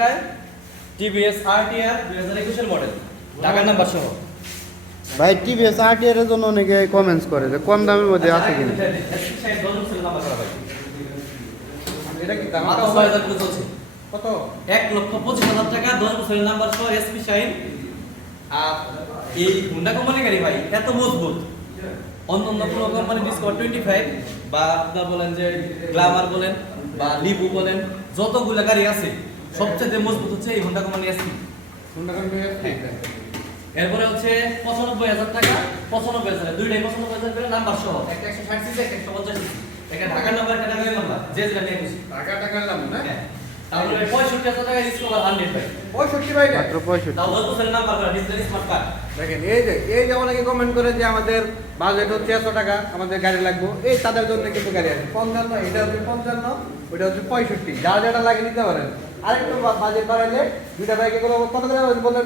টাকায় TVS RTR 2021 এর model, ঢাকার নাম্বার সহ। ভাই টিভিএস RTR এর জন্য অনেকে কমেন্টস করে যে কম দামের মধ্যে আছে কিনা। এটা কি দাম মাত্র 6000 করে চলছে। কত? 1,25,000 টাকা 10 বছরের নাম্বার সহ এসপি শাইন। আর এই হোন্ডা কোম্পানি গাড়ি ভাই এত মজবুত, অন্য কোনো কোম্পানি ডিসকভার 25 বা আপনার বলেন যে গ্ল্যামার বলেন বা লিবু বলেন, যতগুলো গাড়ি আছে সবচেয়ে মজবুত হচ্ছে এই হোন্ডা কোম্পানি এসপি। কোনটা কোন ঠিক এরপরে হচ্ছে 95,000 টাকা, 95,000 দুইটাই 95,000 করে নাম্বার সহ, একটা 160 সিসি, একটা 150 সিসি, একটা ঢাকার নাম্বার, একটা ঢাকার নাম্বার, যে যেটা নিয়ে খুশি। টাকা নাম না? হ্যাঁ, তারপরে 65,000 টাকা ডিসকভার 100 ভাই, 65 ভাই মাত্র 65। তাও 10 বছরের নাম্বার করা ডিজিটাল স্মার্ট কার্ড। দেখেন এই যে অনেকে কমেন্ট করে যে আমাদের বাজেট হচ্ছে এত টাকা, আমাদের গাড়ি লাগবে, এই তাদের জন্য কিন্তু গাড়ি আছে 55, এটা হচ্ছে 55, ওইটা হচ্ছে 65, যার যেটা লাগে নিতে পারেন। আরেকটু বাজেট বাড়াইলে দুইটা বাইকে কত করে বললেন?